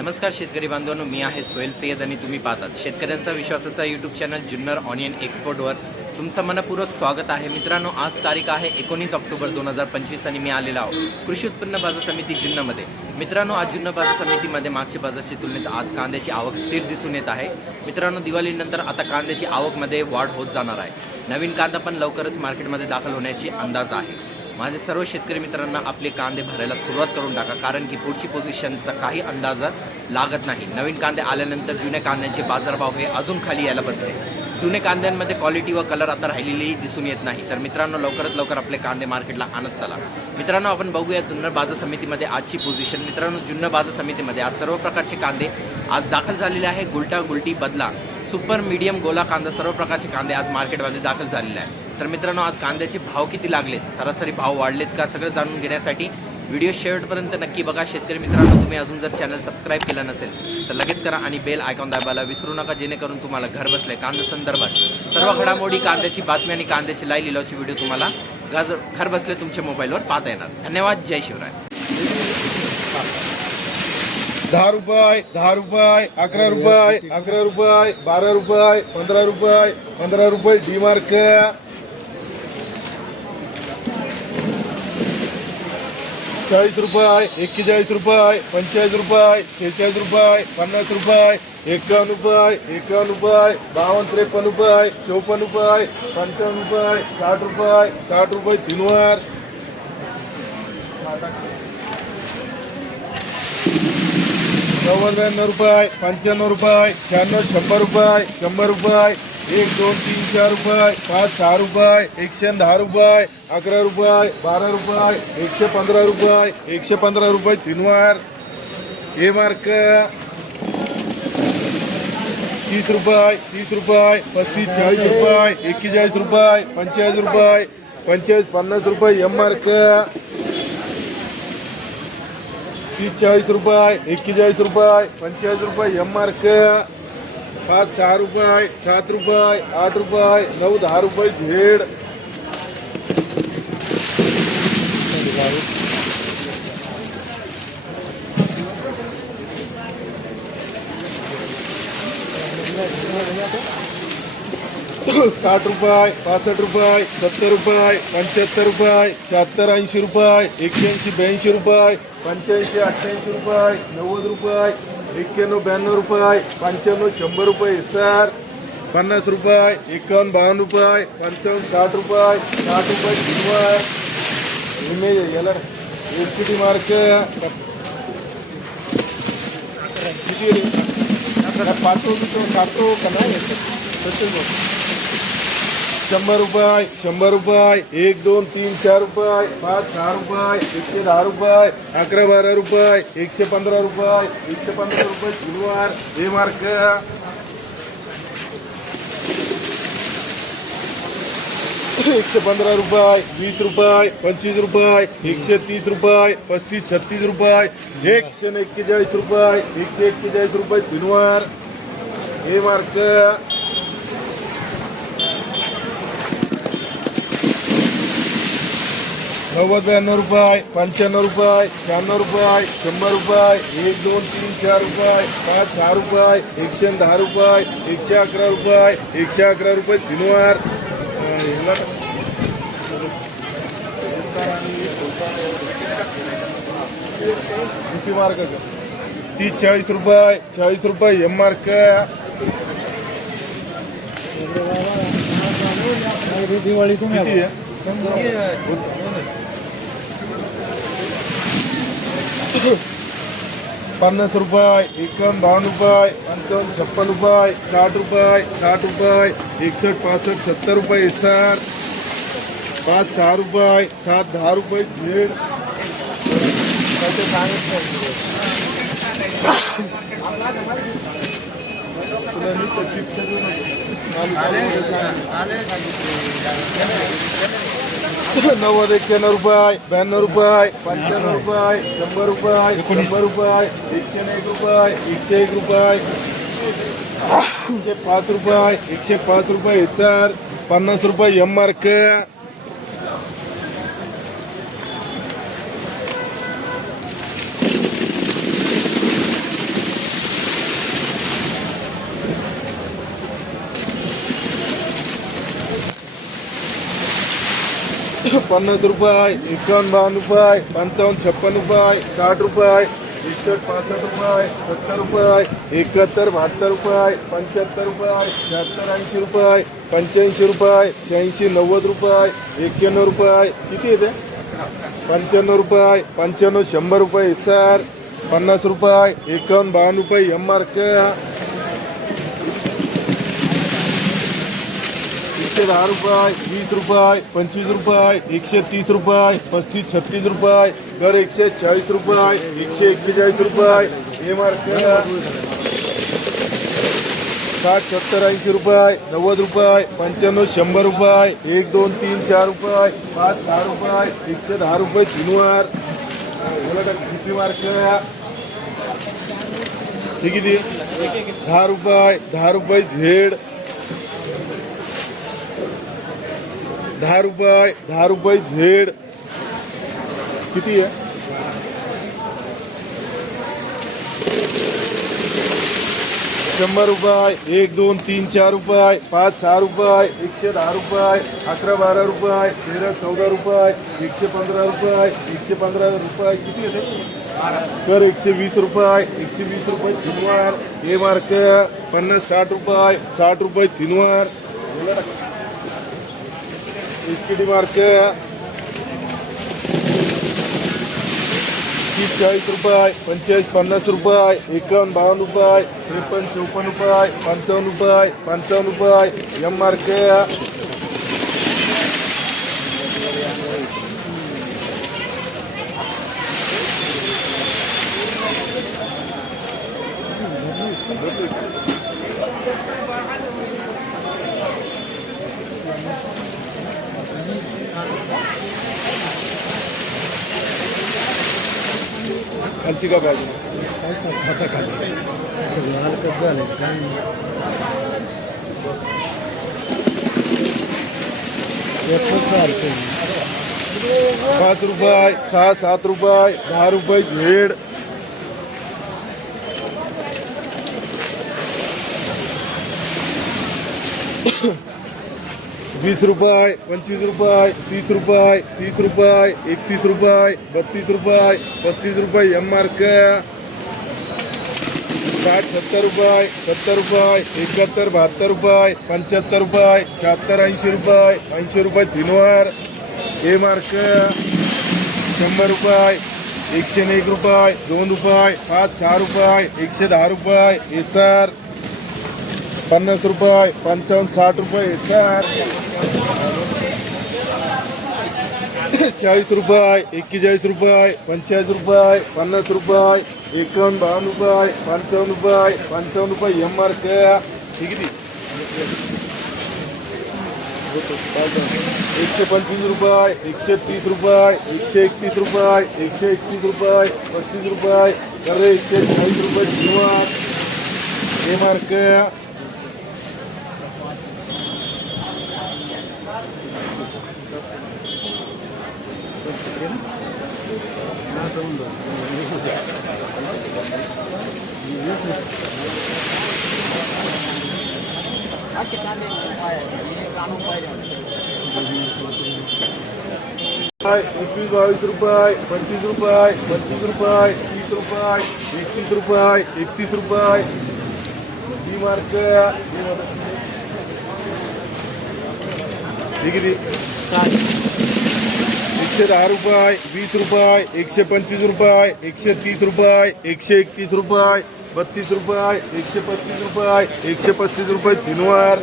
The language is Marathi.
नमस्कार शेतकरी बांधवांनो मी आहे सोहेल सय्यद आणि तुम्ही पाहतात शेतकऱ्यांचा विश्वासाचा यूट्यूब चॅनल जुन्नर ऑनियन एक्सपोर्टवर तुमचं मनपूर्वक स्वागत आहे. मित्रांनो आज तारीख आहे एकोणीस ऑक्टोबर दोन हजार पंचवीस आणि मी आलेलो आहो कृषी उत्पन्न बाजार समिती जुन्नरमध्ये. मित्रांनो आज जुन्नर बाजार समितीमध्ये मागच्या बाजारच्या तुलनेत आज कांद्याची आवक स्थिर दिसून येत आहे. मित्रांनो दिवाळीनंतर आता कांद्याची आवकमध्ये वाढ होत जाणार आहे. नवीन कांदा पण लवकरच मार्केटमध्ये दाखल होण्याची अंदाज आहे. माझे सर्व शेतकरी मित्रांना आपले कांदे भरायला सुरुवात करून टाका कारण की पुढची पोझिशनचा काही अंदाज लागत नाही. नवीन कांदे आल्यानंतर जुन्या कांद्यांचे बाजारभाव हे अजून खाली यायला बसले. जुने कांद्यांमध्ये क्वालिटी व कलर आता राहिलेली दिसून येत नाही. तर मित्रांनो लवकरात लवकर आपले कांदे मार्केटला आणत चला. मित्रांनो आपण बघूया जुन्नर बाजार समितीमध्ये आजची पोझिशन मित्रांनो जुन्नर बाजार समितीमध्ये आज सर्व प्रकारचे कांदे आज दाखल झालेले आहे. गुलटा गुलटी बदला सुपर मीडियम गोला कांदा सर्व प्रकारचे कांदे आज मार्केटमध्ये दाखल झालेले आहे. तर मित्रांनो आज कांद्याचे भाव किती लागलेत? सरासरी भाव वाढलेत का? सगळं जाणून घेण्यासाठी व्हिडिओ शेवटपर्यंत नक्की बघा. शेतकरी मित्रांनो तुम्ही अजून जर चॅनल सबस्क्राईब केलं नसेल तर लगेच करा आणि बेल आयकॉन दाबायला विसरू नका जेणेकरून तुम्हाला घर बसले कांदा संदर्भात सर्व घडामोडी कांद्याची बातमी आणि कांद्याची लाई लिलावची व्हिडिओ तुम्हाला घर घर बसले तुमच्या मोबाईलवर पाहता येणार. धन्यवाद. जय शिवराय. दहा रुपये दहा रुपये अकरा रुपये अकरा रुपये बारा रुपये पंधरा रुपये पंधरा रुपये डी मार्क. चाळीस रुपये एक्केचाळीस रुपये पंचेचाळीस रुपये शेहेचाळीस रुपये पन्नास रुपये एकावन्न रुपये एकावन्न रुपये बावन्न त्रेपन्न रुपये चौपन्न रुपये पंचावन्न रुपये साठ रुपये साठ रुपये तीनवार. नव्वद रुपये पंच्याण्णव रुपये शहाण्णव शंभर रुपये शंभर रुपये एक दोन तीन चार रुपये पाच सहा रुपये एकशे दहा रुपये अकरा रुपये, बारा रुपये, एकशे पंधरा रुपये, एकशे पंधरा रुपये तीनवार. ए मार्क. तीस रुपये तीस रुपये, पस्तीस, चाळीस रुपये, एक्केचाळीस रुपये, पंचेचाळीस रुपये, पंचेचाळीस, पन्नास रुपये एम मार्क तीस, चाळीस रुपये, एक्केचाळीस रुपये, पंचेचाळीस रुपये एम मार्क पाच, सहा रुपये, सात रुपये, आठ रुपये, नऊ, दहा रुपये झेड साठ रुपये पासष्ट रुपये सत्तर रुपये पंच्याहत्तर रुपये शहात्तर ऐंशी रुपये एक्क्याऐंशी ब्याऐंशी रुपये पंच्याऐंशी अठ्ठ्याऐंशी रुपये नव्वद रुपये एक्क्याण्णव ब्याण्णव रुपये पंच्याण्णव शंभर रुपये सर. पन्नास रुपये एकावन्न बावन्न रुपये पंचावन्न साठ रुपये साठ रुपये रुपये इमेज याला. S T mark. किती पाठवतो तो का नाही? तसंच बघ. शंभर रुपये शंभर रुपये, एक, दोन, तीन, चार रुपये, पाच, सहा रुपये, एकशे दहा रुपये, अकरा, बारा रुपये, एकशे पंधरा रुपये, एकशे पंधरा रुपये किलोवार हे मार्क. एकशे पंधरा रुपये, वीस रुपये, पंचवीस रुपये, एकशे तीस रुपये, पस्तीस, छत्तीस रुपये, एकशे एक्केचाळीस रुपये, एकशे एक्केचाळीस रुपये तीनवार हे मार्क. नव्वद ब्याण्णव रुपये पंच्याण्णव रुपये शहाण्णव रुपये शंभर रुपये एक दोन तीन चार रुपये पाच सहा रुपये एकशे दहा रुपये एकशे अकरा रुपये एकशे अकरा रुपये ह्याला किती मार्क? तीस चाळीस रुपये चाळीस रुपये एम मार्क दिवाळी किती आहे? पन्नास रुपये एकावन्न दहा रुपये पंचावन्न छप्पन रुपये साठ रुपये साठ रुपये एकसष्ट पासष्ट सत्तर रुपये सर. पाच सहा रुपये सात दहा रुपये झेड सांगितलं तुला मी तर चिप्स देऊ नको. नव्वद एक्क्याण्णव रुपये ब्याण्णव रुपये पंच्याण्णव रुपये शंभर रुपये शंभर रुपये एकशे एक रुपये एकशे एक रुपये एकशे पाच रुपये एकशे पाच रुपये सर पन्नास रुपये एम मार्क पन्नास रुपये एकावन्न बावन्न रुपये पंचावन्न छप्पन रुपये साठ रुपये एकसष्ट पासष्ट रुपये सत्तर रुपये एकाहत्तर बहात्तर रुपये पंच्याहत्तर रुपये शहात्तर ऐंशी रुपये पंच्याऐंशी रुपये शहाऐंशी नव्वद रुपये एक्क्याण्णव रुपये. किती येते? पंच्याण्णव रुपये पंच्याण्णव शंभर रुपये सर. पन्नास रुपये एकावन्न बावन्न रुपये एम आर एकशे दहा रुपये वीस रुपये पंचवीस रुपये एकशे तीस रुपये पस्तीस छत्तीस रुपये कर एकशे चाळीस रुपये एकशे एक्केचाळीस रुपये हे मार्क साठ सत्तर ऐंशी रुपये नव्वद रुपये पंच्याण्णव शंभर रुपये एक दोन तीन चार रुपये पाच दहा रुपये एकशे दहा रुपये शनिवार किती मार्क हे किती? दहा रुपये दहा रुपये झेड दहा रुपये दहा रुपये झेड. किती आहे? शंभर रुपये एक दोन तीन चार रुपये पाच सहा रुपये एकशे दहा रुपये अकरा बारा रुपये तेरा चौदा रुपये एकशे पंधरा रुपये एकशे पंधरा रुपये किती येते? कर एकशे वीस रुपये एकशे वीस रुपये तीनवार. हे मार्क पन्नास साठ रुपये साठ रुपये तीनवार. इसकी मार्क तीस चाळीस रुपये पंचेचाळीस पन्नास रुपये एकावन्न बावन्न रुपये त्रेपन्न चौपन्न रुपये पंचावन्न रुपये पंचावन्न रुपये एम मार्क खालची का पाहिजे? पाच रुपये सहा सात रुपये दहा रुपये झेड वीस रुपये पंचवीस रुपये तीस रुपये तीस रुपये एकतीस रुपये बत्तीस रुपये पस्तीस रुपये एम मार्क साठ सत्तर रुपये सत्तर रुपये एकाहत्तर बहात्तर रुपये पंच्याहत्तर रुपये शहात्तर ऐंशी रुपये ऐंशी रुपये तीनवार. ए मार्क शंभर रुपये एकशे एक रुपये दोन रुपये पाच सहा रुपये एकशे दहा रुपये एस आर पन्नास रुपये, पंचावन्न, साठ रुपये आर चाळीस रुपये, एक्केचाळीस रुपये, पंचेचाळीस रुपये, पन्नास रुपये, एकावन्न, बावन्न रुपये, पंचावन्न रुपये पंचावन्न रुपये एम मार्क हे किती एकशे पंचवीस रुपये, एकशे तीस रुपये, एकशे एकतीस रुपये, एकशे एकतीस रुपये, पस्तीस रुपये तर एकशे चाळीस रुपये किंवा हे मार्क एकवीस बावीस रुपये पंचवीस रुपये पस्तीस रुपये तीस रुपये एकतीस रुपये एकतीस रुपये ही मार्क हे किती एकशे दहा रुपये वीस रुपये एकशे पंचवीस रुपये एकशे तीस रुपये एकशे एकतीस रुपये बत्तीस रुपये एकशे पस्तीस रुपये एकशे पस्तीस रुपये तीनवार.